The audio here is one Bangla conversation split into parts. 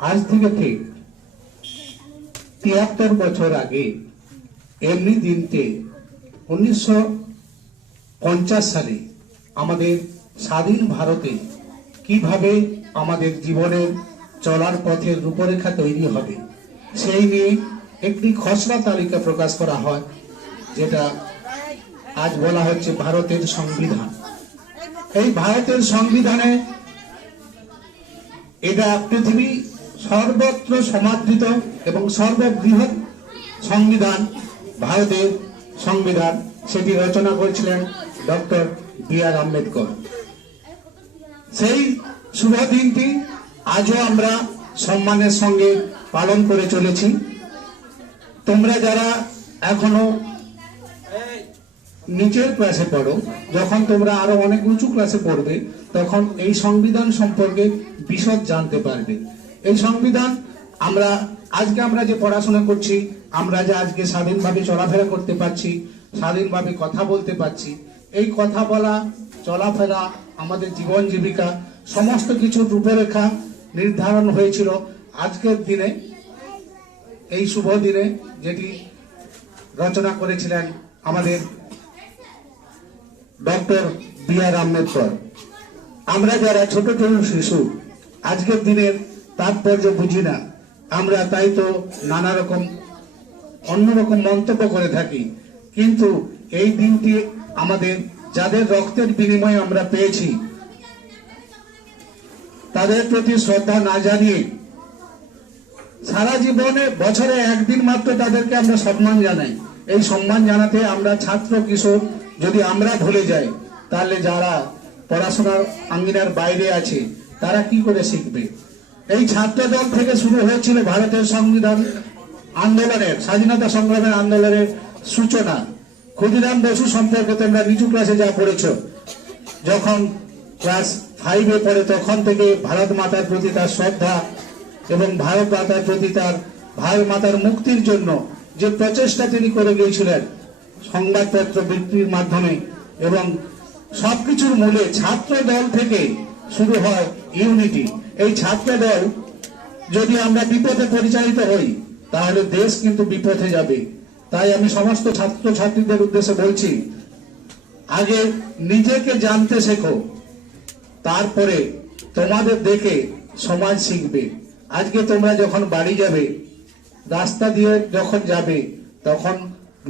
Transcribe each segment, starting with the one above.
আজ থেকে ঠিক ৭৩ বছর আগে এমনি দিনতে ১৯৫০ সালে আমাদের স্বাধীন ভারতে কিভাবে আমাদের জীবনের চলার পথের রূপরেখা তৈরি হবে সেই নিয়ে একটি খসড়া তালিকা প্রকাশ করা হয়, যেটা আজ বলা হচ্ছে ভারতের সংবিধান। এই ভারতের সংবিধানে এটা পৃথিবী সর্বত্র সমাদৃত এবং সর্ববৃহৎ সংবিধান ভারতের সংবিধান। সেটি রচনা করেছিলেন ডক্টর বি.আর. আম্বেদকর। সেই শুভ দিনটি আজও আমরা সম্মানের সঙ্গে পালন করে চলেছি। তোমরা যারা এখনো নিচের ক্লাসে পড়ো, যখন তোমরা আরো অনেক উঁচু ক্লাসে পড়বে তখন এই সংবিধান সম্পর্কে বিশদ জানতে পারবে। এই সংবিধান আমরা যে পড়াশোনা করছি, আমরা যে আজকে স্বাধীনভাবে চলাফেরা করতে পারছি, স্বাধীনভাবে কথা বলতে পারছি, এই কথা বলা, চলাফেরা, আমাদের জীবন জীবিকা সমস্ত কিছুর রূপরেখা নির্ধারণ হয়েছিল আজকের দিনে, এই শুভ দিনে, যেটি রচনা করেছিলেন আমাদের ডক্টর বি.আর. আম্বেদকর। আমরা যারা ছোট ছোট শিশু আজকের দিনের তাৎপর্য বুঝি না, আমরা তাই তো নানা রকম অন্যরকম মন্তব্য করে থাকি। কিন্তু এই দিনটি আমাদের যাদের রক্তের বিনিময়ে আমরা পেয়েছি তাদের প্রতি শ্রদ্ধা না জানিয়ে সারা জীবনে বছরে একদিন মাত্র তাদেরকে আমরা সম্মান জানাই। এই সম্মান জানাতে আমরা ছাত্র কিশোর যদি আমরা ভুলে যাই, তাহলে যারা পড়াশোনার আঙ্গিনার বাইরে আছে তারা কি করে শিখবে? এই ছাত্র দল থেকে শুরু হয়েছিল ভারতের সংবিধান আন্দোলনের, স্বাধীনতা সংগ্রামের আন্দোলনের সূচনা। ক্ষুদিরাম বসু সম্পর্কে তোমরা নিচু ক্লাসে যা পড়েছ, যখন ক্লাস 5-এ পড়ে তখন থেকে ভারত মাতার প্রতি তার শ্রদ্ধা এবং ভারত মাতার প্রতি তার ভারত মাতার মুক্তির জন্য যে প্রচেষ্টা তিনি করে গিয়েছিলেন সংবাদপত্র বিক্রির মাধ্যমে, এবং সবকিছুর মূলে ছাত্র দল থেকে শুরু হয় ইউনিটি। এই ছাত্র দল যদি আমরা বিপথে পরিচালিত হই তাহলে দেশ কিন্তু বিপথে যাবে। তাই আমি সমস্ত ছাত্র ছাত্রীদের উদ্দেশ্যে বলছি, আগে নিজেকে জানতে শেখো, তারপরে তোমাদের দেখে সমাজ শিখবে। আজকে তোমরা যখন বাড়ি যাবে, রাস্তা দিয়ে যখন যাবে, তখন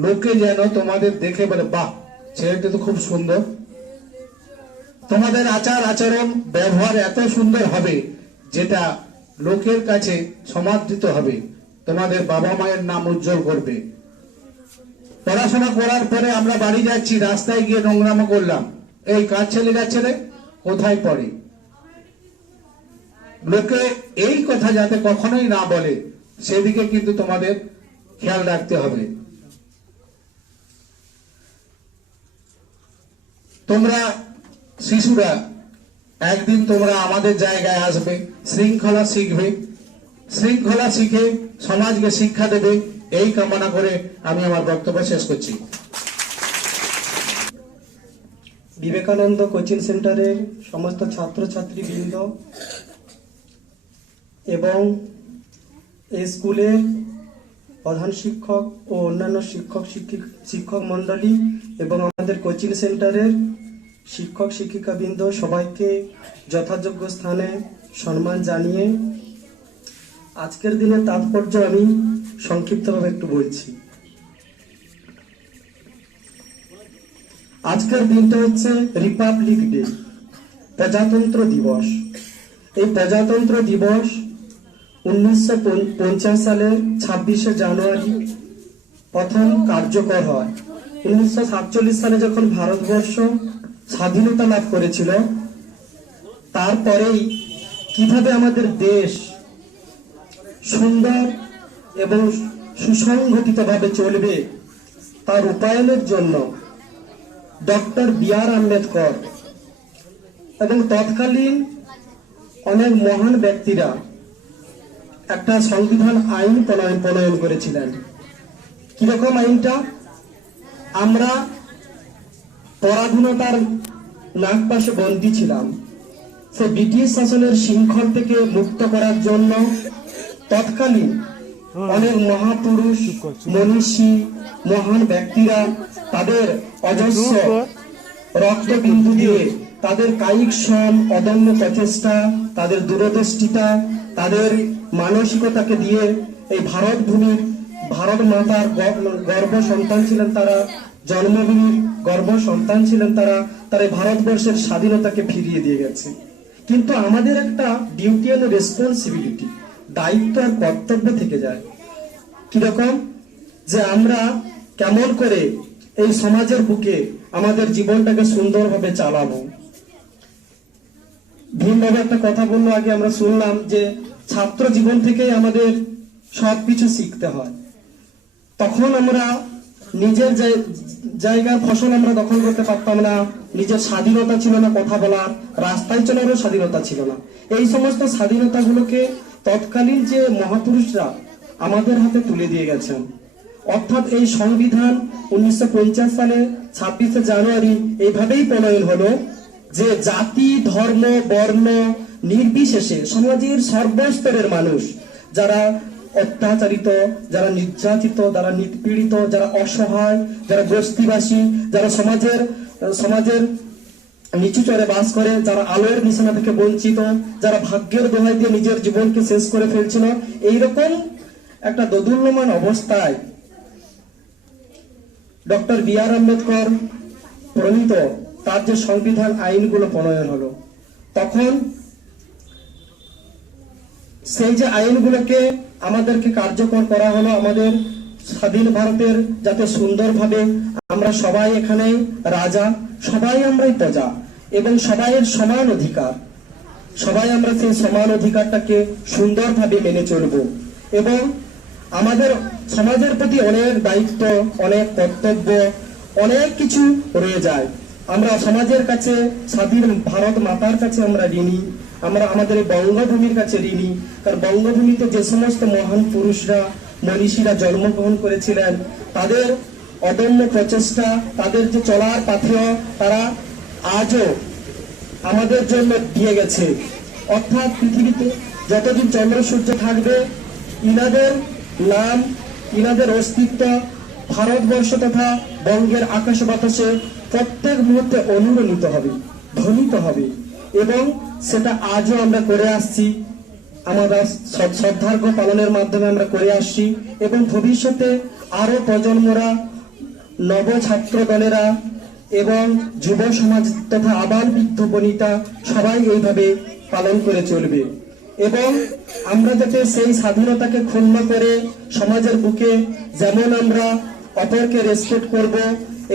লোকে যেন তোমাদের দেখে বলে, বাহ, ছেলেটা তো খুব সুন্দর। তোমাদের আচার আচরণ ব্যবহার এত সুন্দর হবে যেটা লোকের কাছে সমাদৃত হবে, তোমাদের বাবা মায়ের নাম উজ্জ্বল করবে। পড়াশোনা করার পরে আমরা বাড়ি যাচ্ছি, রাস্তায় গিয়ে নোংরামো করলাম, এই কার ছেলে যাচ্ছে রে, কোথায় পড়ে? লোকে এই কথা যাতে কখনোই না বলে সেদিকে কিন্তু তোমাদের খেয়াল রাখতে হবে। তোমরা শিশুরা একদিন তোমরা আমাদের জায়গায় আসবে, শৃঙ্খলা শিখবে, শৃঙ্খলা শিখে সমাজকে শিক্ষা দেবে, এই কামনা করে আমি আমার বক্তব্য শেষ করছি। বিবেকানন্দ কোচিং সেন্টারের সমস্ত ছাত্রছাত্রী বৃন্দ এবং এই স্কুলের প্রধান শিক্ষক ও অন্যান্য শিক্ষক মণ্ডলী এবং আমাদের কোচিং সেন্টারের শিক্ষক শিক্ষিকা বৃন্দ সবাইকে যথাযোগ্য স্থানে সম্মান জানিয়ে আজকের দিনের তাৎপর্য আমি সংক্ষিপ্তভাবে একটু বলছি। আজকের দিনটা হচ্ছে রিপাবলিক ডে, প্রজাতন্ত্র দিবস। এই প্রজাতন্ত্র দিবস 1950 সালের 26শে জানুয়ারি প্রথম কার্যকর হয়। 1947 সালে যখন ভারতবর্ষ স্বাধীনতা লাভ করেছিল, তারপরেই কিভাবে আমাদের দেশ সুন্দর এবং সুসংগঠিতভাবে চলবে তার রূপায়ণের জন্য ডক্টর বি.আর. আম্বেদকর এবং তৎকালীন অনেক মহান ব্যক্তিরা একটা সংবিধান আইন প্রণয়ন করেছিলেন। কিরকম আইনটা? আমরা পরাধীনতার নাগপাশে বন্দী ছিলাম, সে ব্রিটিশ শাসনের শৃঙ্খল থেকে মুক্ত করার জন্য তৎকালীন অনেক মহাপুরুষ, মনীষী, মহান ব্যক্তিরা তাদের অজস্র রক্তবিন্দু দিয়ে, তাদের কায়িক শ্রম, অদম্য প্রচেষ্টা, তাদের দূরদৃষ্টিতা, তাদের মানসিকতাকে দিয়ে এই ভারত ভূমির, ভারত মাতার গর্ভ সন্তান ছিলেন তারা, জন্মভূমির গর্ভ সন্তান ছিলেন তারা, তারা এই ভারতবর্ষের স্বাধীনতাকে ফিরিয়ে দিয়ে গেছে। কিন্তু আমাদের একটা ডিউটি এন্ড রেসপন্সিবিলিটি, দায়িত্ব আর কর্তব্য থেকে যায়। কিরকম? যে আমরা কেমন করে এই সমাজের বুকে আমাদের জীবনটাকে সুন্দরভাবে চালাবো। ভীমবাবু একটা কথা বললো আগে, আমরা শুনলাম যে ছাত্র জীবন থেকেই আমাদের সবকিছু শিখতে হয়। তখন আমরা নিজের জায়গার ফসল আমরা দখল করতে পারতাম না, নিজের স্বাধীনতা ছিল না, কথা বলার, রাস্তায় চলারও স্বাধীনতা ছিল না। এই সমস্ত স্বাধীনতাগুলোকে তৎকালীন যে মহাপুরুষরা আমাদের হাতে তুলে দিয়ে গেছেন। অর্থাৎ এই সংবিধান 1950 সালে 26শে জানুয়ারি এইভাবেই প্রণয়ন হলো যে জাতি, ধর্ম, বর্ণ নির্বিশেষে সমাজের সর্বস্তরের মানুষ, যারা অত্যাচারিত, যারা নির্যাতিত, যারা নিপীড়িত, যারা অসহায়, যারা বস্তিবাসী, যারা সমাজের নিচু চরে বাস করে, যারা আলোর নিশানা থেকে বঞ্চিত, যারা ভাগ্যের দোহাই দিয়ে নিজের জীবনকে শেষ করে ফেলছিল, এইরকম একটা দোদুল্যমান অবস্থায় ডক্টর বি.আর. আম্বেদকর প্রণীত তার যে সংবিধান আইনগুলো প্রণয়ন হলো, তখন সেই যে আইনগুলোকে আমাদেরকে কার্যকর করা হলো আমাদের স্বাধীন ভারতের, যাতে সুন্দরভাবে আমরা সবাই এখানে রাজা, সবাই আমরাই প্রজা এবং সবাইয়ের সমান অধিকার, সবাই আমরা সেই সমান অধিকারটাকে সুন্দরভাবে মেনে চলব। এবং আমাদের সমাজের প্রতি অনেক দায়িত্ব, অনেক কর্তব্য, অনেক কিছু রয়ে যায়। আমরা সমাজের কাছে, স্বাধীন ভারত মাতার কাছে আমরা ঋণী, আমরা আমাদের এই বঙ্গভূমির কাছে ঋণী। কারণ বঙ্গভূমিতে যে সমস্ত মহান পুরুষরা, মনীষীরা জন্মগ্রহণ করেছিলেন, তাদের অদম্য প্রচেষ্টা, তাদের যে চলার পাথেয়, তারা আজও আমাদের জন্য দিয়ে গেছে। অর্থাৎ পৃথিবীতে যতদিন চন্দ্র সূর্য থাকবে, ইনাদের নাম, ইনাদের অস্তিত্ব ভারতবর্ষ তথা বঙ্গের আকাশ বাতাসে প্রত্যেক মুহূর্তে অনুরণিত হবে, ধ্বনিত হবে। এবং সেটা আজও আমরা করে আসছি, আমরা শ্রদ্ধার্ঘ পালনের মাধ্যমে আমরা করে আসছি। এবং ভবিষ্যতে আরো প্রজন্মরা, নব ছাত্র দলেরা এবং যুব সমাজ তথা আবাল বৃদ্ধ বনিতা সবাই এইভাবে পালন করে চলবে। এবং আমরা যাতে সেই স্বাধীনতাকে ক্ষুণ্ণ করে সমাজের বুকে যেমন আমরা অপরকে রেসপেক্ট করব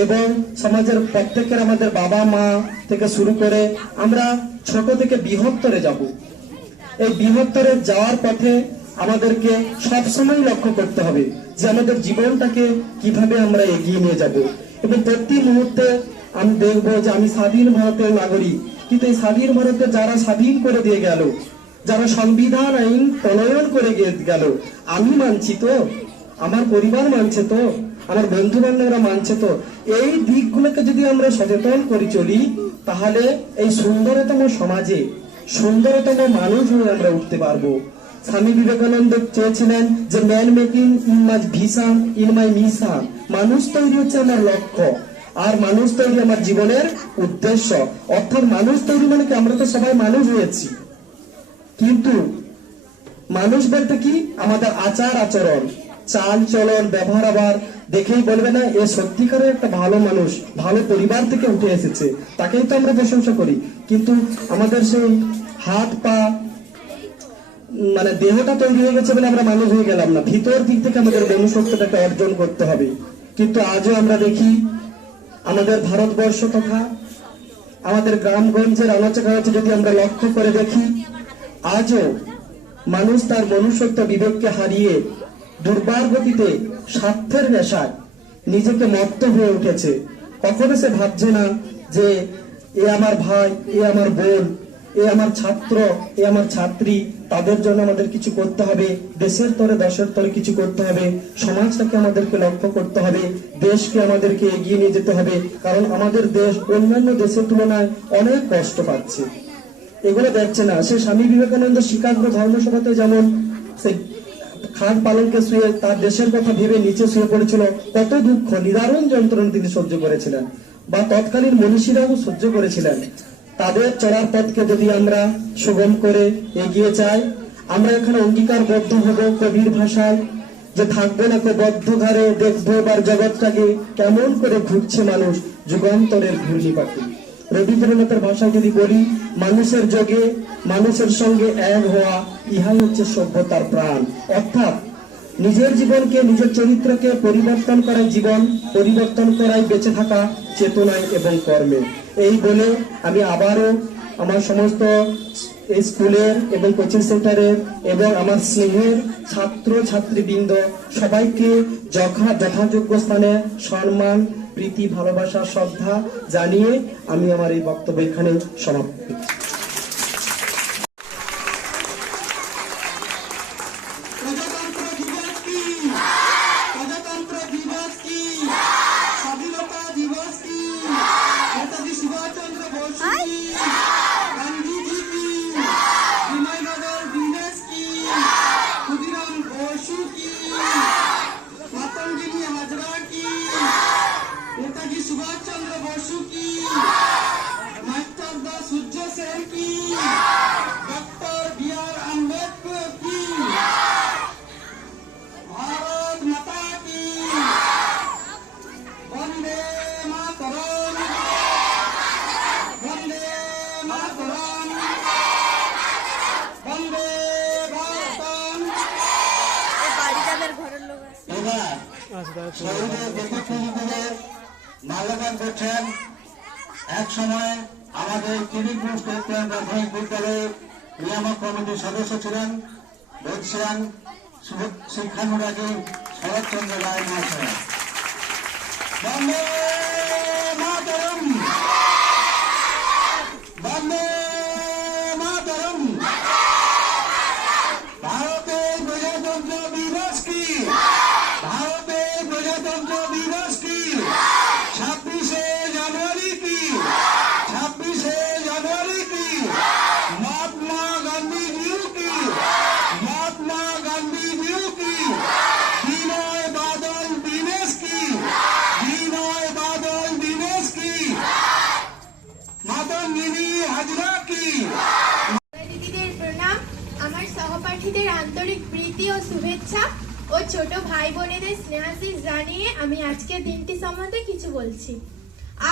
এবং সমাজের প্রত্যেকের, আমাদের বাবা মা থেকে শুরু করে আমরা ছোট থেকে বৃহত্তরে যাব। এই বৃহত্তরে যাওয়ার পথে আমাদেরকে সবসময় লক্ষ্য করতে হবে যে আমাদের জীবনটাকে কিভাবে আমরা এগিয়ে নিয়ে যাব। এবং প্রতি মুহূর্তে আমি দেখবো যে আমি স্বাধীন ভারতের নাগরিক, কিন্তু এই স্বাধীন ভারতে যারা স্বাধীন করে দিয়ে গেল, যারা সংবিধান আইন প্রণয়ন করে গেল, আমি মানছি তো, আমার পরিবার মানছে তো, আমার বন্ধু বান্ধবরা মানছে তো, এই দিকগুলোকে যদি আমরা সচেতন করে চলি, তাহলে এই সুন্দরতম সমাজে সুন্দরতম মানুষ হয়ে আমরা উঠতে পারবো। স্বামী বিবেকানন্দ চেয়েছিলেন যে man making in my vision, in my mission, মানুষ তৈরি হচ্ছে আমার লক্ষ্য, আর মানুষ তৈরি আমার জীবনের উদ্দেশ্য। অর্থাৎ মানুষ তৈরি মানে কি, আমরা তো সবাই মানুষ হয়েছি, কিন্তু মানুষ বলতে কি, আমাদের আচার আচরণ, চাল চলন, ব্যবহার আবার দেখেই বলবে না এ সত্যিকারের একটা ভালো মানুষ, ভালো পরিবার থেকে উঠে এসেছে, তাকেই তো আমরা প্রশংসা করি। কিন্তু আমাদের সেই হাত পা, মানে দেহটা তৈরি হয়ে গেছে বলে আমরা মানুষ হয়ে গেলাম না, ভিতর দিক থেকে আমাদের মনুষ্যত্বটাকে অর্জন করতে হবে। কিন্তু আজও আমরা দেখি আমাদের ভারতবর্ষ তথা আমাদের গ্রামগঞ্জের আনাচে কানাচে যদি আমরা লক্ষ্য করে দেখি, আজও মানুষ তার মনুষ্যত্ব বিবেককে হারিয়ে দুর্বার গতিতে স্বার্থের নেশায় নিজেকে মত্ত হয়ে উঠেছে। কখনো সে ভাবছে না যে এ আমার ভাই, এ আমার বোন, এ আমার ছাত্র, এ আমার ছাত্রী, তাদের জন্য আমাদের কিছু করতে হবে, দেশের তরে দশের তরে কিছু করতে হবে, সমাজটাকে আমাদেরকে লক্ষ্য করতে হবে, দেশকে আমাদেরকে এগিয়ে নিয়ে যেতে হবে। কারণ আমাদের দেশ অন্যান্য দেশের তুলনায় অনেক কষ্ট পাচ্ছে। এগুলো দেখছে না। সে স্বামী বিবেকানন্দ শিকাগো ধর্মসভাতে যেমন সেই খাট পালনকে শুয়ে তার দেশের কথা ভেবে নিচে শুয়ে পড়েছিল, কত দুঃখ নিদারুণ যন্ত্রণা তিনি সহ্য করেছিলেন, বা তৎকালীন মনীষীরাও সহ্য করেছিলেন। তাদের চলার পথকে যদি আমরা সুগম করে এগিয়ে যাই, আমরা এখানে অঙ্গীকারবদ্ধ হব কবির ভাষায় যে থাকবো না কো বদ্ধ ঘরে, দেখবো এবার জগৎটাকে কেমন করে ঘুরছে মানুষ যুগান্তরের ঘূর্ণি পাখি। রবীন্দ্রনাথের ভাষায় যদি বলি, মানুষের যোগে মানুষের সঙ্গে এক হওয়া, ইহাই হচ্ছে সভ্যতার প্রাণ। অর্থাৎ নিজের জীবনকে, নিজের চরিত্রকে পরিবর্তন করাই জীবন, পরিবর্তন করাই বেঁচে থাকা চেতনায় এবং কর্মে। এই বলে আমি আবারও আমার সমস্ত এই স্কুলের এবং কোচিং সেন্টারের এবং আমার স্নেহের ছাত্র ছাত্রীবৃন্দ সবাইকে যথাযোগ্য স্থানে সম্মান, প্রীতি, ভালোবাসা, শ্রদ্ধা জানিয়ে আমি আমার এই বক্তব্য এখানে সমাপ্ত করছি। প্রজাতন্ত্র দিবস কি? প্রজাতন্ত্র দিবস কি? স্বাধীনতা দিবস কি? নেতাজি সুভাষচন্দ্র বোস কি? গান্ধীজি কি? বিনয়নগর দিনেশ কি? ক্ষুদিরাম বসু কি? মাতঙ্গিনী হাজরা কি? নেতাজি সুভাষচন্দ্র বসু কি? মাস্টার দা সূর্য সেন কি? ডক্টর বি আর আম্বেদকর কি? ভারত মাতা কি? বন্দে মাতরম, বন্দে মাতরম, বন্দে ভারতম। এবার শহীদের ব্যক্তিত্বদের মাল্যদান করছেন এক সময় আমাদের কিরিটপুর স্টেট প্রাথমিক বিদ্যালয়ের নিয়ামক কমিটির সদস্য ছিলেন, বলছিলেন শিক্ষানুরাগী শরৎচন্দ্র রায় মহাশয়। বন্দে মাতরম, বন্দে মাতরম। ভারতের প্রজাতন্ত্র দিবস কি? ভারতের প্রজাতন্ত্র দিবস কি? 26শে জানুয়ারি কি? 26শে জানুয়ারি কি? মহাত্মা গান্ধীজিও কি? মহাত্মা গান্ধীজিও কি? বিনয় বাদল দীনেশ কি? বিনয় বাদল দীনেশ কি? মাতঙ্গিনী হাজরা কি? দিদিদের প্রণাম, আমার সহপাঠীদের আন্তরিক প্রীতি ও শুভেচ্ছা ও ছোট ভাই বোনেদের স্নেহাশিস জানিয়ে আমি আজকের দিনটি সম্বন্ধে কিছু বলছি।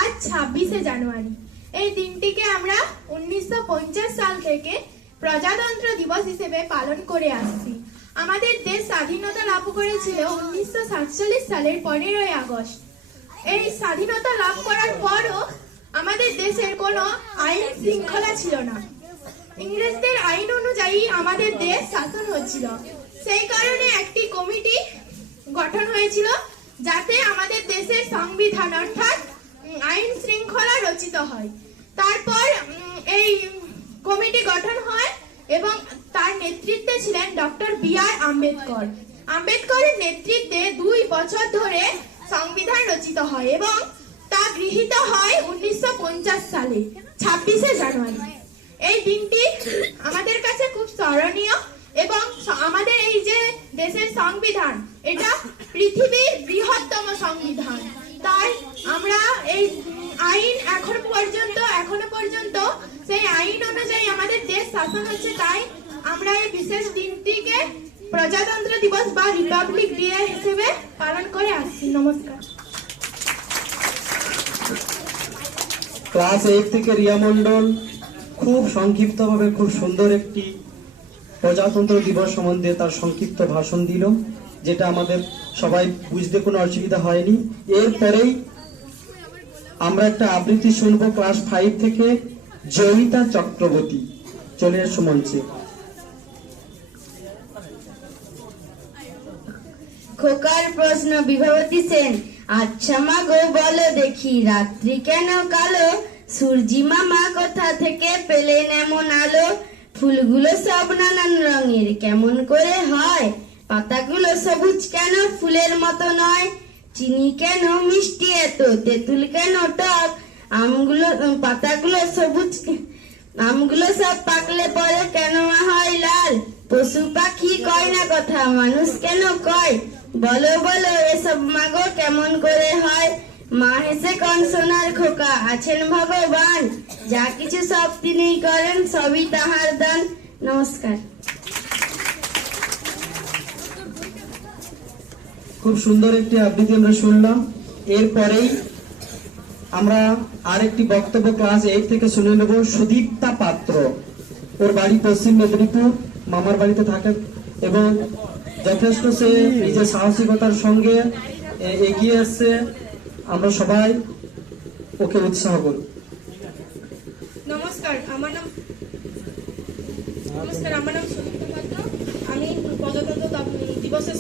আজ 26শে জানুয়ারি। এই দিনটিকে আমরা 1950 সাল থেকে প্রজাতন্ত্র দিবস হিসেবে পালন করে আসছি। আমাদের দেশ স্বাধীনতা লাভ করেছিল 1947 সালের 15ই আগস্ট। এই স্বাধীনতা লাভ করার পরও আমাদের দেশের কোনো আইন শৃঙ্খলা ছিল না। ইংরেজদের আইন অনুযায়ী আমাদের দেশ শাসন হচ্ছিল। সেই কারণে একটি কমিটি গঠন হয়েছিল যাতে আমাদের দেশের সংবিধান অর্থাৎ আইন শৃঙ্খলা রচিত হয়। তারপর এই কমিটি গঠন হয় এবং তার নেতৃত্বে ছিলেন ডক্টর বি আর আম্বেদকর। আম্বেদকরের নেতৃত্বে 2 বছর ধরে সংবিধান রচিত হয় এবং তা গৃহীত হয় 1950 সালে 26শে জানুয়ারি। এই দিনটি আমাদের কাছে খুব স্মরণীয় এবং আমাদের এই যে দেশের সংবিধান, এটা পৃথিবীর বৃহত্তম সংবিধান। তাই আমরা এই আইন এখনো পর্যন্ত সেই আইন অনুযায়ী আমাদের দেশ শাসন হচ্ছে। তাই আমরা এই বিশেষ দিনটিকে প্রজাতন্ত্র দিবস বা রিপাবলিক ডে হিসেবে পালন করে আসছি। নমস্কার। ক্লাস 8 থেকে রিয়া মণ্ডল খুব সংক্ষিপ্তভাবে খুব সুন্দর একটি প্রজাতন্ত্র দিবস সম্বন্ধে তার সংক্ষিপ্ত ভাষণ দিল, যেটা আমাদের সবাই বুঝতে কোনো অসুবিধা হয়নি। এরপরেই আমরা একটা আবৃত্তি শুনবো ক্লাস 5 থেকে, জয়িতা চক্রবর্তী। চলে এসো মঞ্চে। খোকার প্রশ্ন বিভাবতী সেন। আচ্ছা মা গো বলো দেখি, রাত্রি কেন কালো? সূর্যি মামা কোথা থেকে পেলেন এমন আলো? ফুলগুলো সব নানান রঙের কেমন করে হয়? পাতাগুলো সবুজ কেন ফুলের মতো নয়? চিনি কেন মিষ্টি এত? তেঁতুল কেন টক? আমগুলো পাতাগুলো সবুজ আমগুলো সব পাকলে পরে কেন হয় লাল? পশু পাখি কয় না কথা, মানুষ কেন কয়? বলো বলো এসব মাগো কেমন করে হয়? মা হেসে কন সোনার খোকা, আছেন ভগবান, যা কিছু সব তিনিই করেন, সবই তাহার দান। নমস্কার। খুব সুন্দর একটি আবৃত্তি আমরা শুনলাম। এরপরেই আমরা আরেকটি বক্তব্য ক্লাস 8 থেকে শুনে নেব। সুদীপ্তা পাত্র, ওর বাড়ি পশ্চিম মেদিনীপুর, মামার বাড়িতে থাকে এবং যথেষ্ট সে নিজের সাহসিকতার সঙ্গে এগিয়ে এসছে। আমরা সবাই ওকে উৎসাহ করি। নমস্কার, আমার নাম সুদীপ্তা পাত্র। আমি প্রজাতন্ত্র দিবসের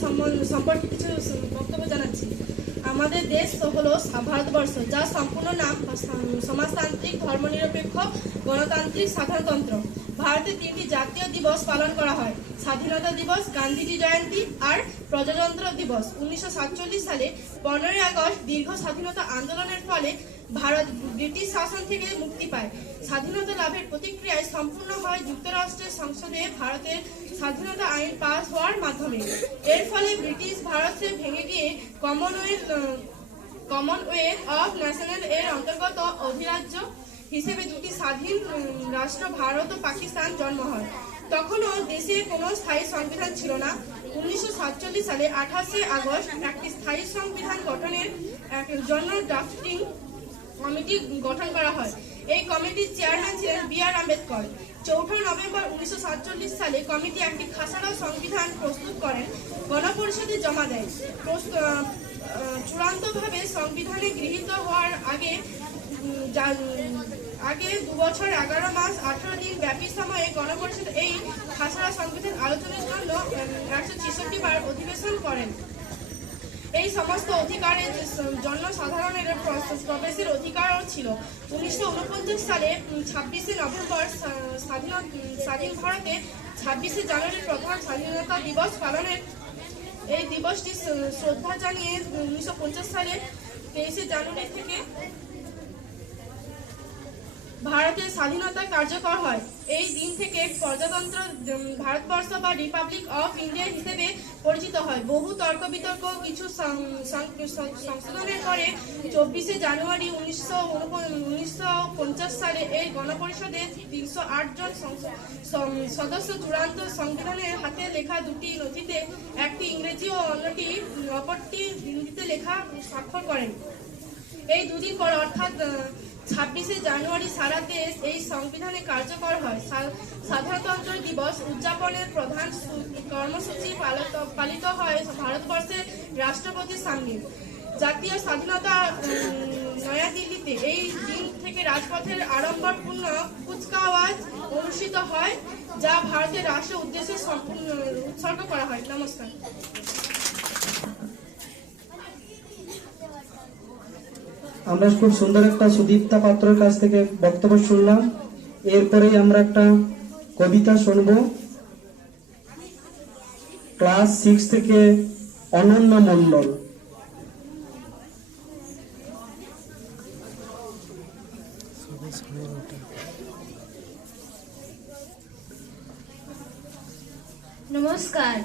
সম্পর্কে কিছু বক্তব্য জানাচ্ছি। আমাদের দেশ হলো ভারতবর্ষ, যার সম্পূর্ণ নাম সমাজতান্ত্রিক, ধর্মনিরপেক্ষ, গণতান্ত্রিক সাধারণতন্ত্র। ভারতে 3টি জাতীয় দিবস পালন করা হয়: স্বাধীনতা দিবস, গান্ধীজি জয়ন্তী আর প্রজাতন্ত্র দিবস। 1947 সালে 15ই আগস্ট দীর্ঘ স্বাধীনতা আন্দোলনের ফলে ভারত ব্রিটিশ শাসন থেকে মুক্তি পায়। স্বাধীনতা লাভের প্রতিক্রিয়ায় সম্পূর্ণ হয় যুক্তরাষ্ট্রের সংসদে ভারতের স্বাধীনতা আইন পাস হওয়ার মাধ্যমে। এর ফলে ব্রিটিশ ভারতে ভেঙে গিয়ে কমনওয়েলথ অফ নেশন এর অন্তর্গত অধিরাজ্য হিসেবে দুটি স্বাধীন রাষ্ট্র ভারত ও পাকিস্তান জন্ম হয়। তখনও দেশে কোনো স্থায়ী সংবিধান ছিল না। 1947 সালে 28শে আগস্ট একটি স্থায়ী সংবিধান গঠনের জন্য ড্রাফটিং কমিটি গঠন করা হয়। এই কমিটির চেয়ারম্যান ছিলেন বি.আর. আম্বেদকর। 4 নভেম্বর 1947 সালে কমিটি একটি খাসড়া সংবিধান প্রস্তুত করেন, গণপরিষদে জমা দেয়। চূড়ান্তভাবে সংবিধানে গৃহীত হওয়ার আগে 2 বছর 11 মাস 18 দিন ব্যাপী সময়ে গণপরিষদ এই খাসড়া সংবিধান আলোচনার জন্য 166 বার অধিবেশন করেন। এই সমস্ত অধিকারের জন্য সাধারণের প্রবেশের অধিকারও ছিল। 1949 সালে 26শে নভেম্বর স্বাধীন ভারতে 26শে জানুয়ারি প্রধান স্বাধীনতা দিবস পালনের এই দিবসটি শ্রদ্ধা জানিয়ে 1950 সালে 23শে জানুয়ারি থেকে ভারতের স্বাধীনতা কার্যকর হয়। এই দিন থেকে প্রজাতন্ত্র ভারতবর্ষ বা রিপাবলিক অফ ইন্ডিয়া হিসেবে পরিচিত হয়। বহু তর্ক বিতর্ক কিছু সংশোধনের পরে 24শে জানুয়ারি 1950 সালে এই গণপরিষদে 308 জন সদস্য চূড়ান্ত সংবিধানের হাতে লেখা দুটি নথিতে, একটি ইংরেজি ও অপরটি হিন্দিতে লেখা স্বাক্ষর করেন। এই দুদিন পর অর্থাৎ 26শে জানুয়ারি সারা দেশ এই সংবিধানে কার্যকর হয়। সাধারণতন্ত্র দিবস উদযাপনের প্রধান কর্মসূচি পালিত হয় ভারতবর্ষের রাষ্ট্রপতির সামনে। জাতীয় স্বাধীনতা নয়াদিল্লিতে এই দিন থেকে রাজপথের আড়ম্বরপূর্ণ কুচকাওয়াজ অনুষ্ঠিত হয়, যা ভারতের রাষ্ট্রের উদ্দেশ্যে উৎসর্গ করা হয়। নমস্কার। আমরা খুব সুন্দর একটা সুদীপ্তা পাত্রের কাছ থেকে বক্তব্য শুনলাম। এরপরেই আমরা একটা কবিতা শুনবো ক্লাস 6 থেকে অনন্যা মণ্ডল। নমস্কার,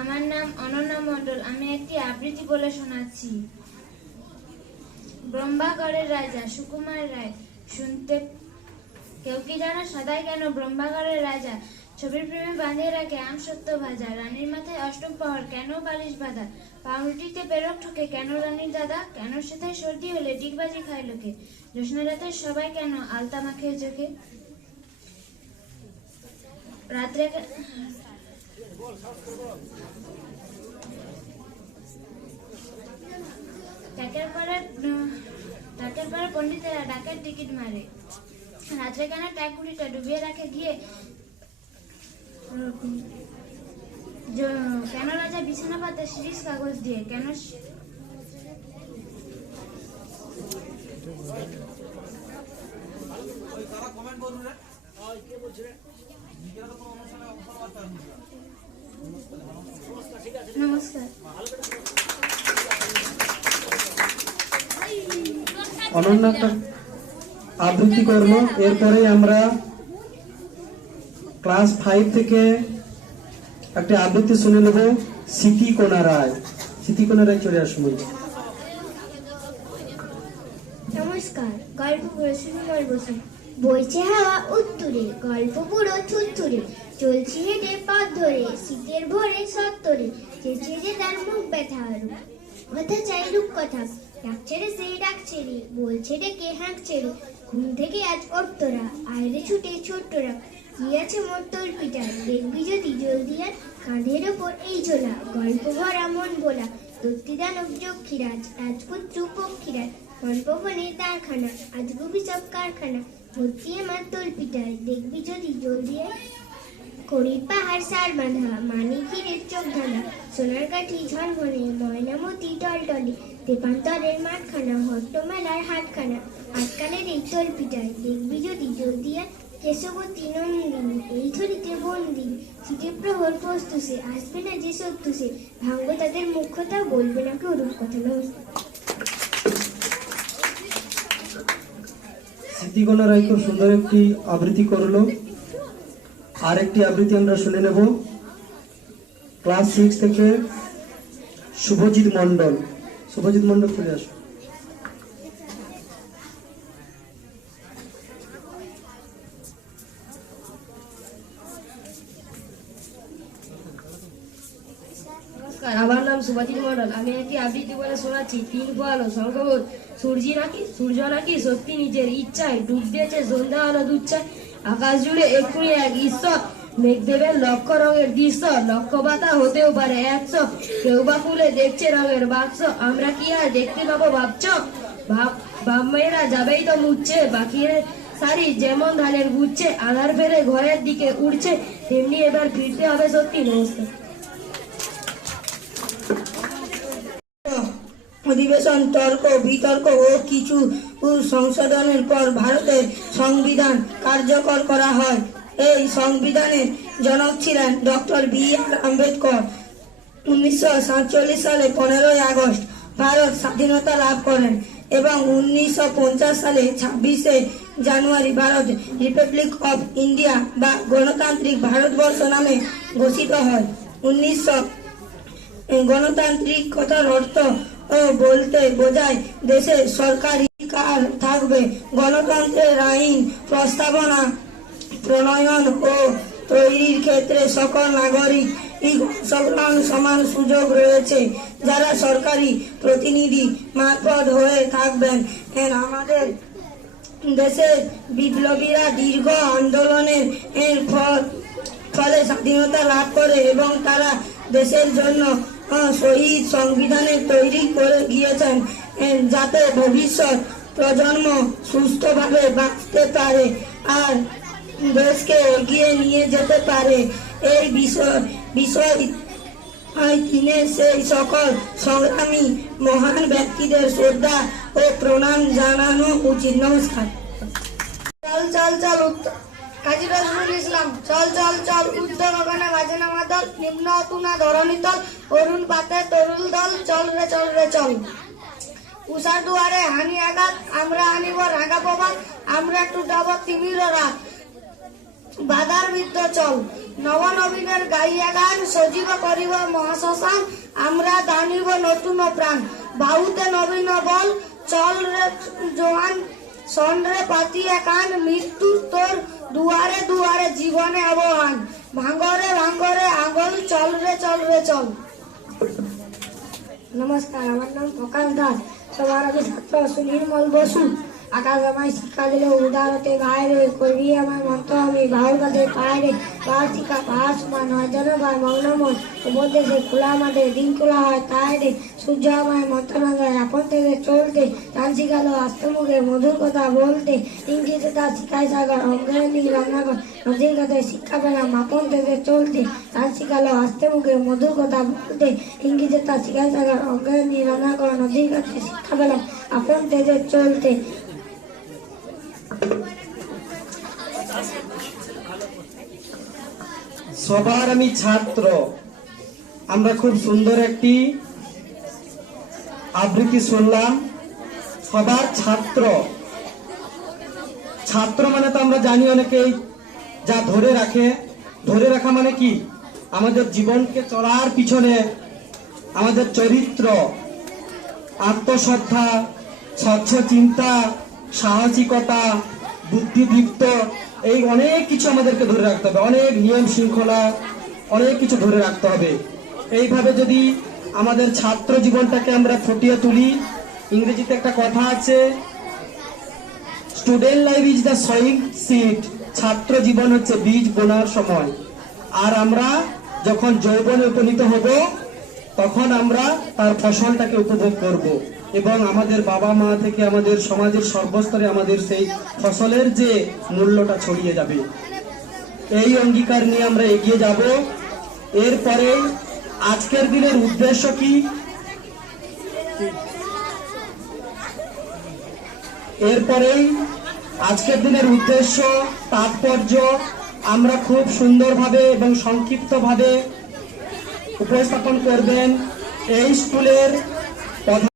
আমার নাম অনন্যা মণ্ডল। আমি একটি আবৃত্তি বলে শোনাচ্ছি। ব্রহ্মাগড়ের রাজা সুকুমার রায় শুনতে কেউ কি জানো সদাই কেন ব্রহ্মাগড়ের রাজা ছবির প্রেমে বাঁধিয়ে রাখে আম সত্য ভাজা। রানীর মাথায় অষ্টম প্রহর কেন বালিশ বাঁধা, পাউরুটিতে পেরক ঠকে কেন রানীর দাদা। কেন সেথায় সর্দি হলে ডিগবাজি খায় লোকে, জ্যোৎস্না রাতে সবাই কেন আলতা মাখে চোখে। রাত্রে টাকের পরে পণ্ডিতেরা ডাকের টিকিট মারে। রাত্রে কেন ট্যাকুড়িটা ডুবিয়ে রাখে গিয়ে, কেন রাজা বিছানা পাতে শিরিষ কাগজ দিয়ে। কেন নমস্কার। অনন্য একটা আবৃত্তি করলো। এরপরে আমরা ক্লাস 5 থেকে একটা আবৃত্তি শুনে নেব। স্মৃতিকোনা রায়, স্মৃতিকোনা রায় চলে আসুন। নমস্কার, গল্প পড়ে শুরু বসে। বইছে হাওয়া উত্তরে, গল্প পুরো থুরথুরে, চলছি হেঁটে পথ ধরে, শীতের ভোরে সত্তরে, চেঁচিয়ে যে তার মুখ ব্যথা আরো কথা চাই রূপকথা, ডাকছে রে সেই ডাকছে রে, বলছে ডেকে হাঁকছে রে, ঘুম থেকে আজ ওঠতোরা, আয়রে ছুটে ছোট্টরা, কি আছে মোর তোর পিঠায়, দেখবি যদি জলদি আর, কাঁধের ওপর এই ঝোলা, গল্প ভরা মন ভোলা, দত্তি দানব যক্ষীরাজ, রাজপুত্র পক্ষীরাজ, গল্প বনের দারখানা, আজ গুবি সব কারখানা, ভর্তি আমার তোর পিঠায়, দেখবি যদি জলদি আর, করির পাহাড় সার বাঁধা, মানিক হীরের চোখ ধাঁধা, সোনার কাঠি ঝনঝনে, ময়নামতি টলটলে, তেপান্তরের মাঠখানা, হট্টমেলার হাটখানা, আটকালের এই তোর পিঠায়, দেখবি যদি জলদি আর, কেশবতী নন্দিনী, এই ধরিতে বন্দি, শীতে প্রহর প্রস্তুষে, আসবে না যে সত্যুষে, ভাঙ্গ তাদের মুখ্যতা, বলবে না কেউ রূপকথা। নমস্কার। স্মৃতিকোনা রায় খুব সুন্দর একটি আবৃত্তি করলো। আর একটি আবৃত্তি আমরা শুনে নেব ক্লাস 6 থেকে শুভজিৎ মন্ডল। শুভজিৎ মন্ডল চলে আসুন। নমস্কার, আমার নাম শুভজিৎ মন্ডল। আমি একটি আবৃত্তি বলে শোনাচ্ছি। 3 ফোয়ালো শঙ্খবোধ, সূর্য নাকি সত্যি নিজের ইচ্ছায় ডুব দিয়েছে সন্ধ্যা আলো দুচ্ছায়, আকাশ জুড়ে এক্ষুনি এক ঈশ্বর, মেঘ দেবের লক্ষ রঙের দৃশ্য, লক্ষ পাতা হতেও পারে 100, কেউ বা ফুলে দেখছে রঙের বাক্স, আমরা কি আর দেখতে পাবো ভাবছ, বাপ মেয়েরা যাবেই তো মুচ্ছে, বাকি সারি যেমন ধানের গুচ্ছে, আধার ফেলে ঘরের দিকে উঠছে, তেমনি এবার ফিরতে হবে সত্যি। নমস্কার। অধিবেশন, তর্ক বিতর্ক ও কিছু সংশোধনের পর ভারতের সংবিধান কার্যকর করা হয়। এই সংবিধানের জনক ছিলেন ডক্টর বি.আর. আম্বেদকর। 1947 সালে 15ই আগস্ট ভারত স্বাধীনতা লাভ করেন এবং 1950 সালে 26শে জানুয়ারি ভারত রিপাবলিক অফ ইন্ডিয়া বা গণতান্ত্রিক ভারতবর্ষ নামে ঘোষিত হয়। গণতান্ত্রিক কথার অর্থ ও বলতে বোঝায় দেশে সরকারি কার থাকবে, গণতন্ত্রের আইন প্রস্তাবনা প্রণয়ন ও তৈরির ক্ষেত্রে সকল নাগরিক সমান সুযোগ রয়েছে, যারা সরকারি প্রতিনিধি মারফত হয়ে থাকবেন। আমাদের দেশের বিপ্লবীরা দীর্ঘ আন্দোলনের ফলে স্বাধীনতা লাভ করে এবং তারা দেশের জন্য শহীদ সংবিধানের তৈরি করে গিয়েছেন, যাতে ভবিষ্যৎ প্রজন্ম সুস্থভাবে বাঁচতে পারে আর দেশকে এগিয়ে নিয়ে যেতে পারে। এই বিষয় তিনি সেই সকল সংগ্রামী মহান ব্যক্তিদের শ্রদ্ধা ও প্রণাম জানানো উচিত। নমস্কার। চল চল চল কাজী নজরুল ইসলাম। চল চল চল উদ্যোগ ওখানে বাজে না মাদল, নিম্ন তুনা ধরণী তল, অরুণ পাতে তরুল দল, চল রে চল রে চল। উষার দুয়ারে হানি আঘাত, আমরা আনিব রাঙা প্রভাত, আমরা টুটাব তিমির রাত, বাধার বিদ্ধ চল। নবনবীনের গাইয়া গান, সজীব করিব মহাশ্মশান, আমরা দানিব নতুন প্রাণ, বাহুতে নবীন বল, চল রে জোয়ান সন্দ্রে পাতিয়া কান, মৃত্যু তোর দুয়ারে দুয়ারে জীবনে আবহান, ভাঙ্গরে ভাঙ্গরে আঙুল, চল রে চল রে চল। নমস্কার, আমার নাম প্রকাশ দাস। সবার আগে ছাত্র সুনির্মল বসু। আকাশ আমায় শিক্ষা দিল উদারতে গায়ে, করবি আমায় মন্ত্র আমি বাহুর কাছে পায়ে, পাহাড় শিক্ষা পাহাড় সমান হয় যেন ভাই মগ্নমন, উপদেশে খোলা মাঠে দিন খোলা হয় তাই রে, সূর্য আমায় মন্ত্রণা দেয় আপন থেকে চলতে, তান শিখালো আস্তে মুখে মধুর কথা বলতে, ইংরেজিতে তার শিখাই সাগর অজ্ঞানী রান্নাঘর, নদীর কাছে শিক্ষা পেলাম আপন থেকে চলতে, তান শিখালো আস্তে মুখে মধুর কথা বলতে, ইংরেজিতে তার শিখাই সাগর অজ্ঞানী রান্নাঘর, নদীর কাছে শিক্ষা পেলাম আপন থেকে চলতে। সবার আমি ছাত্র। আমরা খুব সুন্দর একটি আবৃত্তি শুনলাম। সবার ছাত্র, ছাত্র মানে তো আমরা জানি অনেকেই যা ধরে রাখে, ধরে রাখা মানে কি? আমাদের জীবনকে চলার পিছনে আমাদের চরিত্র, আত্মশ্রদ্ধা, স্বচ্ছ চিন্তা, সাহসিকতা, বুদ্ধিদীপ্ত, এই অনেক কিছু আমাদেরকে ধরে রাখতে হবে। অনেক নিয়ম শৃঙ্খলা, অনেক কিছু ধরে রাখতে হবে। এইভাবে যদি আমাদের ছাত্র জীবনটাকে আমরা ফুটিয়ে তুলি, ইংরেজিতে একটা কথা আছে, student life is the সয়িং seed. ছাত্র জীবন হচ্ছে বীজ বোনার সময়। আর আমরা যখন যৌবনে উপনীত হব, তখন আমরা তার ফসলটাকে উপভোগ করব এবং আমাদের বাবা মা থেকে আমাদের সমাজের সর্বস্তরে আমাদের সেই ফসলের যে মূল্যটা ছড়িয়ে যাবে। এই অঙ্গীকার নিয়ে আমরা এগিয়ে যাব। এরপরে আজকের দিনের উদ্দেশ্য কি? এরপরেই আজকের দিনের উদ্দেশ্য, তাৎপর্য আমরা খুব সুন্দরভাবে এবং সংক্ষিপ্তভাবে উপস্থাপন করবেন এই স্কুলের প্রধান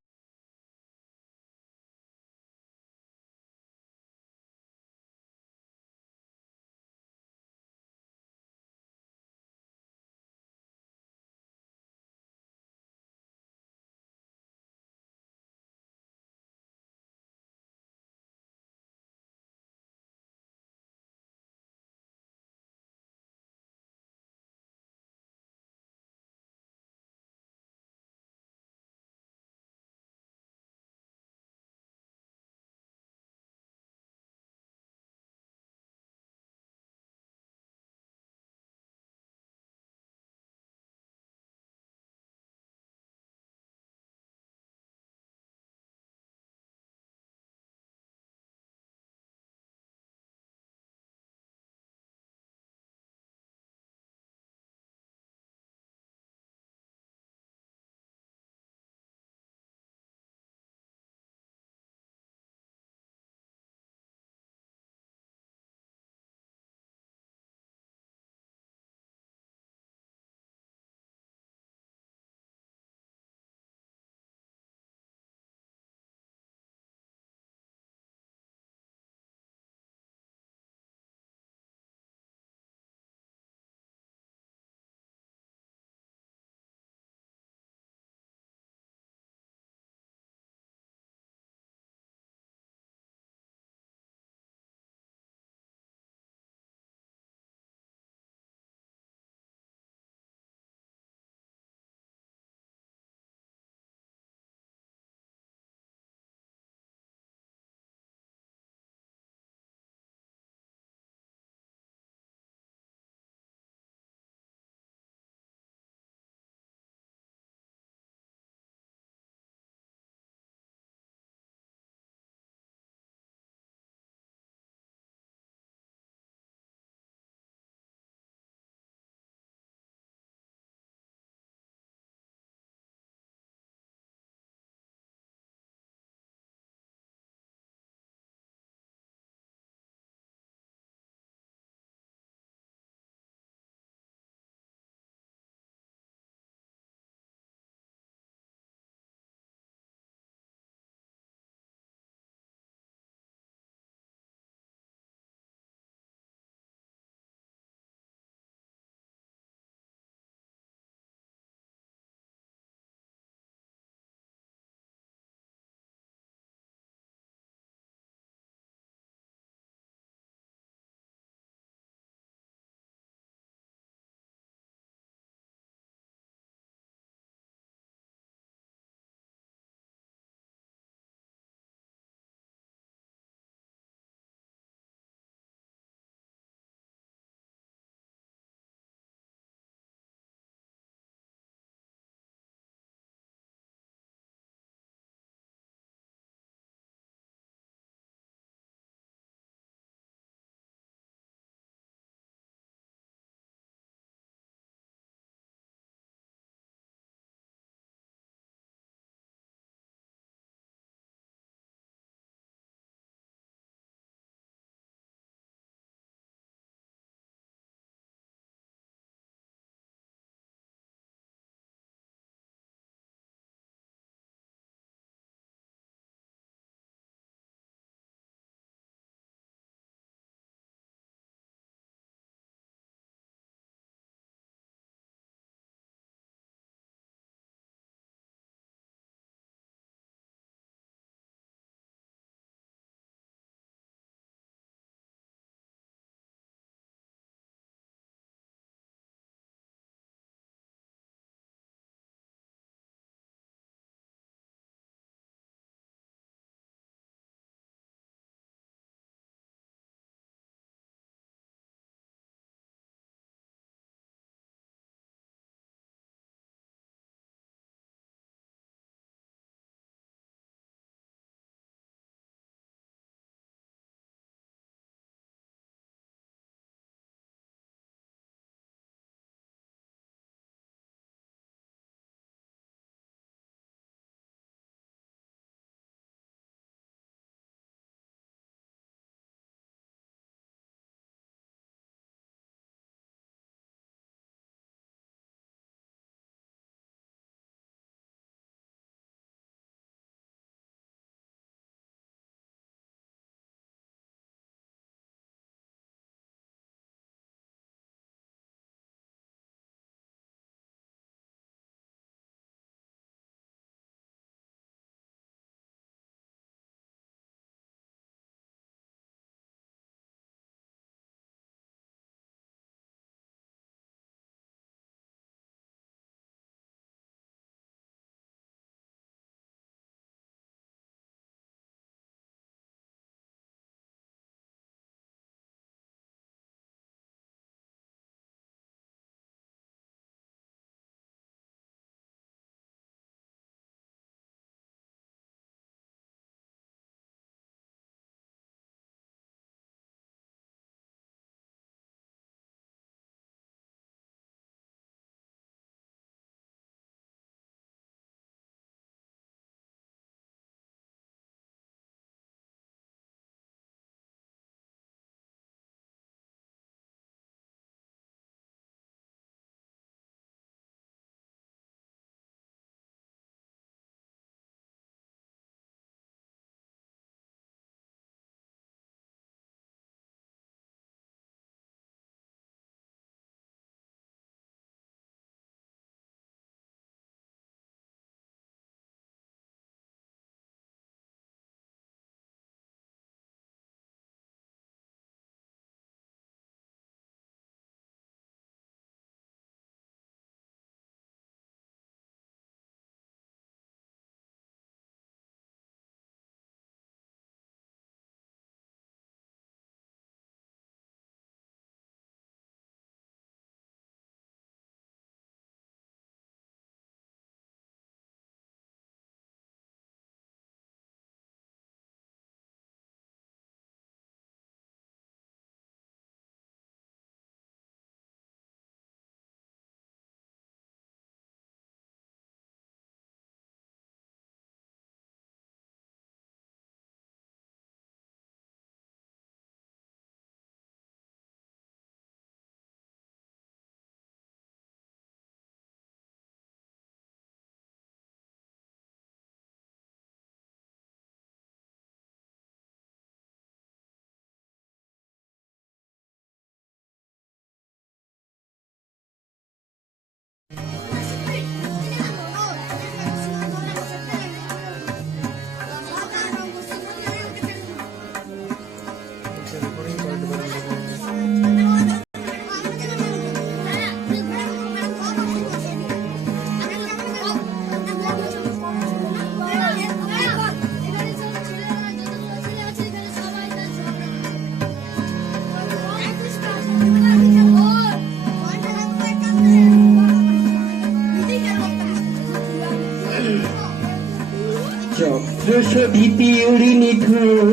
ছত্রসভীতি উড়ি নিঠুর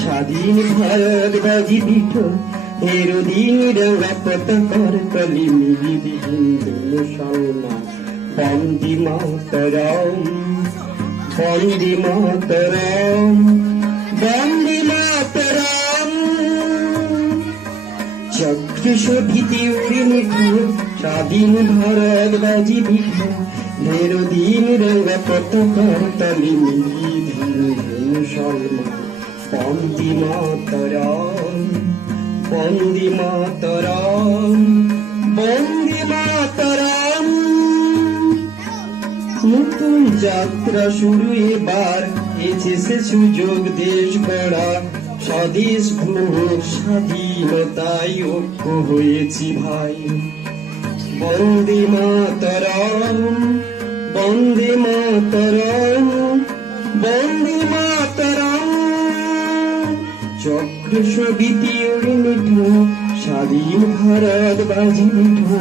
স্বাধীন ভারত বাজি বিঠো এরদিন রঙা পতাকার তলি মিলি হিন্দু মুসলমান বন্দে মাতরম বন্দে মাতরম বন্দে মাতরম ছত্রসভীতি উড়ি নিঠুর স্বাধীন ভারত বাজি বিঠো এরদিন রঙা পতাকার তলি মিলি হিন্দু মুসলমান বন্দে মাতরম বন্দে মাতরম বন্দে মাতরম নতুন যাত্রা শুরু এবার এসেছে সুযোগ দেশ গড়া স্বদেশ ভূমির স্বাধীনতায় ঐক্য হয়েছি ভাই বন্দে মাতরম বন্দে মাতরম বন্দে মাতরম চক্রসভীতি উড়ি নিঠু স্বাধীন ভারত বাজি মিঠু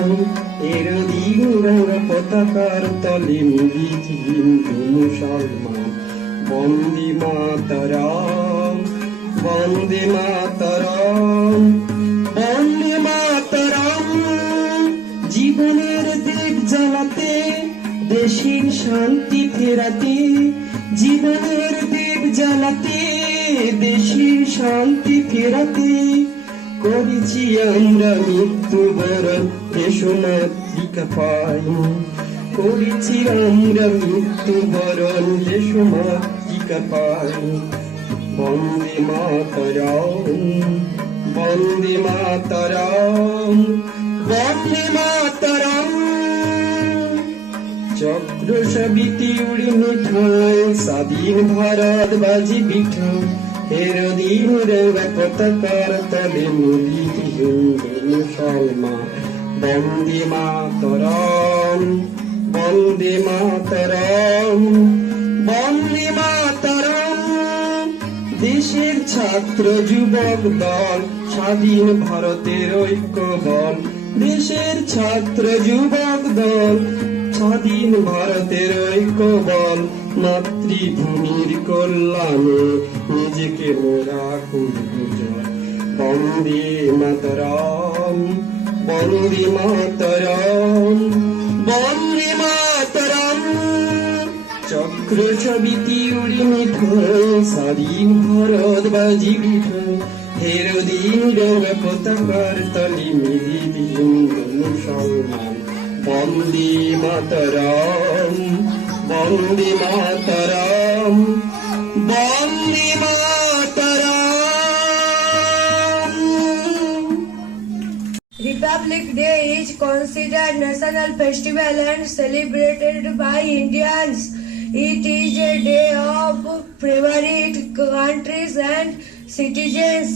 এরদিন রঙা পতাকার তলে মিলিছি হিন্দু মুসলমান বন্দে মাতরম বন্দে মাতরম বন্দে মাতরম জীবনের দিক জ্বালাতে দেশের শান্তি ফেরাতে জীবনের দিক জ্বালাতে দেশের শান্তি ফেরাতে করেছি আমরা মৃত্যুবরণ দেশমাতৃকা পাই করেছি আমরা মৃত্যুবরণ দেশমাতৃকা পাই বন্দে মাতরম বন্দে মাতরম বন্দে মাতরম চক্রসভীতি উড়ি মিঠাই স্বাধীন ভারত বাজি বিঠো এরদিন রঙা পতাকার তলে মিলিছি হিন্দু মুসলমান বন্দে মাতরম বন্দে মাতরম বন্দে মাতরম দেশের ছাত্র যুবক দল স্বাধীন ভারতের ঐক্য বল দেশের ছাত্র যুবক দল স্বাধীন ভারতের ঐক্য বল মাতৃভূমির কল্যাণে নিজেকে মোরা কুজল বন্দে মাতরম বন্দে মাতরম বন্দে মাতরম চক্রসভীতি উড়ি মিঠো স্বাধীন ভারত বাজি বিঠো এরদিন রঙা পতাকার তলি মিলিছি হিন্দু মুসলমান বন্দে মাতরম বন্দে মাতরম বন্দে মাতরম Republic Day is considered national festival and celebrated by Indians. It is a day of favorite countries and citizens.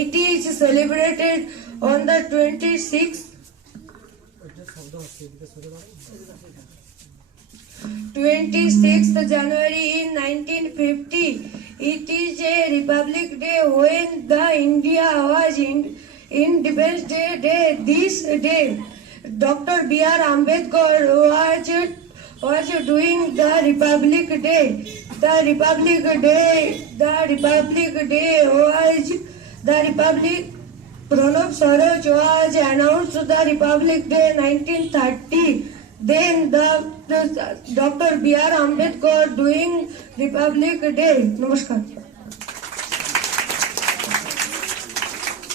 It is celebrated on the 26th January in 1950. It is a Republic Day when the India was Independence Day. This day, Dr. B.R. Ambedkar was doing the Republic Day. The Republic Pranab Swaraj was announced the Republic Day 1930. Then Dr. B.R. Ambedkar doing Republic Day. Namaskar.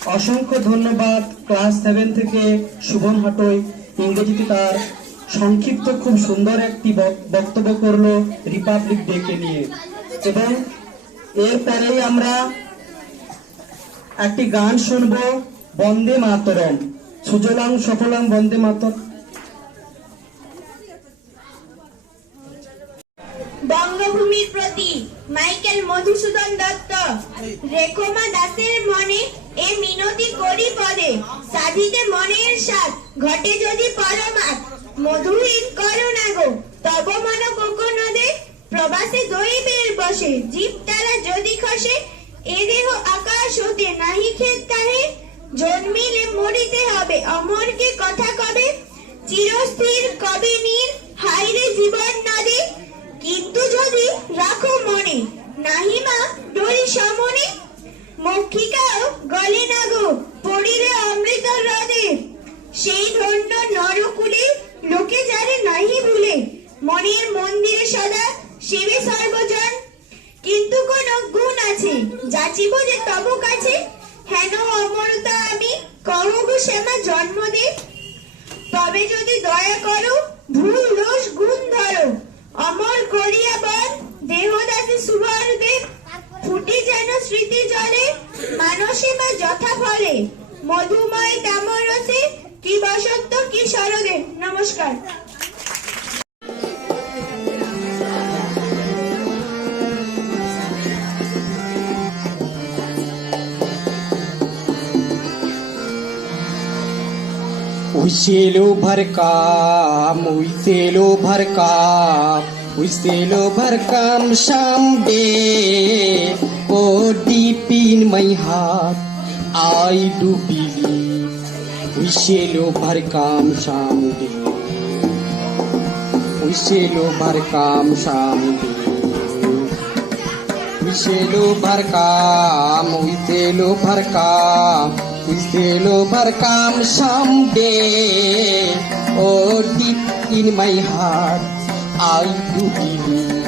অসংখ্য ধন্যবাদ ক্লাস 7 থেকে শুভম হাটই ইংরেজিতে তার সংক্ষিপ্ত খুব সুন্দর একটি বক্তব্য করলো রিপাবলিক ডে কে নিয়ে এবং এরপরেই আমরা একটি গান শুনবো বন্দে মাতরম সুজলাং সফলাং বন্দে মাতরম বঙ্গভূমির প্রতি মাইকেল মধুসূদন দত্ত রেখমা দাসের মনে এ মিনতি করি পদে সাধিতে মনের স্বাদ ঘটে যদি পরমাদ মধুহীন করো না গো তব মন কোকনদে প্রবাসে দৈবের বসে জীব তারা যদি খসে এ দেহ আকাশ হতে নাহি খেত তাহে জন্মিলে মরিতে হবে অমরকে কথা কবে চিরস্থির কবে নীর হাইরে জীবন নদে কিন্তু যদি করো, ভুল দোষ গুণ ধরো, অমর করিয়া বল দেহদাসী সুবরদেব, ফুটি যেন স্মৃতি জলে মানসে বা যথা ফলে, মধুময় তামরসে কি বসন্ত কি শরদে। নমস্কার। उसेलो भरकाम उसेलो भरकाम उसेलो भरकाम someday. Oh, deep in my heart I do believe उसेलो भरकाम someday. उसेलो भरकाम someday. उसेलो भरकाम उसेलो भरकाम उसेलो भरकाम someday. Oh, deep in my heart I do believe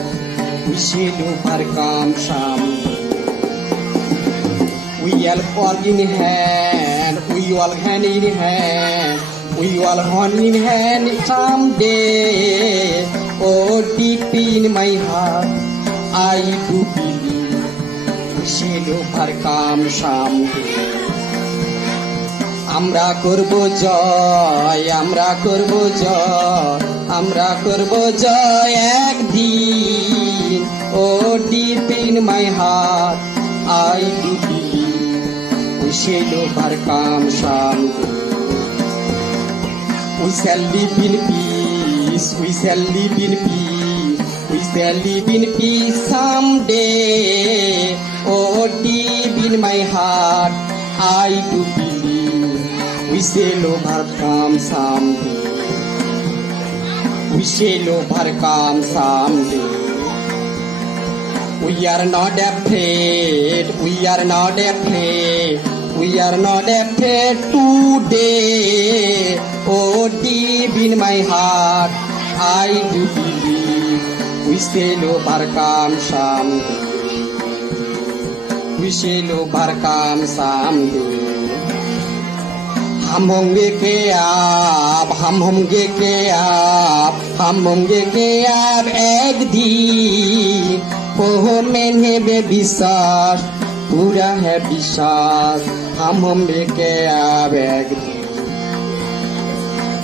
उसेलो भरकाम someday. We all walk in hand, we all hand in hand, we all hand in hand someday. Oh, deep in my heart I do believe उसेलो भरकाम someday. আমরা করব জয়, আমরা করব জয়, আমরা করব জয় একদিন। ও deep in my heart I do believe we shall overcome someday. We shall live in peace, we shall live in peace, we shall live in peace someday. O deep in my heart I do believe we shall overcome someday. We shall overcome someday. We are not afraid. We are not afraid. We are not afraid today. Oh, deep in my heart, I do believe we shall overcome someday. We shall overcome someday. हम होंगे के आप, हम होंगे के आप, हम होंगे के आप एक दिन। ओह मैंने विश्वास, पूरा है विश्वास, हम होंगे के आप एक दिन।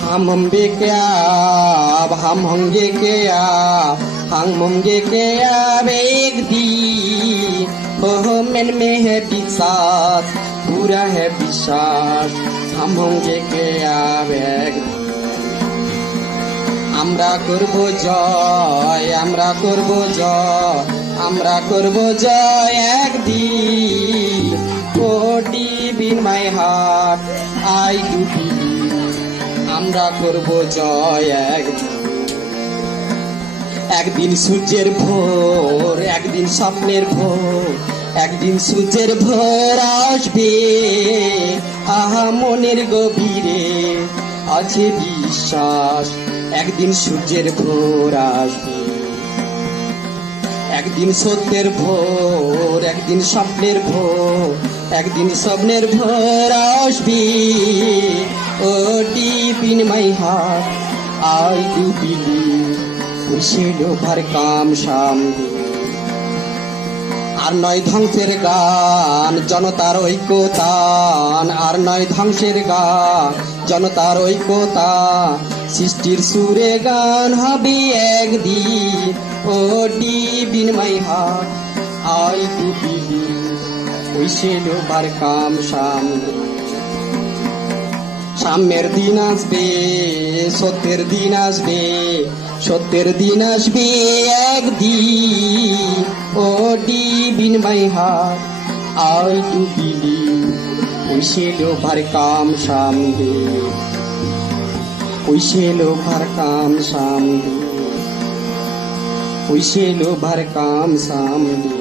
हम होंगे के आप, हम होंगे के आप, हम होंगे के आप एक दिन। ओह मन में है विश्वास, पूरा है विश्वास, हम होंगे के आवेग। আমরা করব জয়, আমরা করব জয়, আমরা করব জয় একদিন। ও deep in my heart I do believe আমরা করব জয় একদিন। একদিন সূর্যের ভোর, একদিন স্বপ্নের ভোর, একদিন সূর্যের ভোর আসবে। আহা মনের গভীরে আছে বিশ্বাস, একদিন সূর্যের ভোর আসবে। একদিন সত্যের ভোর, একদিন স্বপ্নের ভোর, একদিন স্বপ্নের ভোর আসবে। ও deep in my heart I do believe we shall overcome someday. আর নয় ধ্বংসের গান, জনতার ঐক্যতান, আর নয় ধ্বংসের গান, জনতার ঐক্যতা, সৃষ্টির সুরে গান হবে একদিন। ও deep in my heart I do believe we shall overcome someday. সাম্যের দিন আসবে, সত্যের দিন আসবে, সত্যের দিন আসবে একদিন। ও deep in my heart I do believe we shall overcome someday. We shall overcome someday. We shall overcome someday.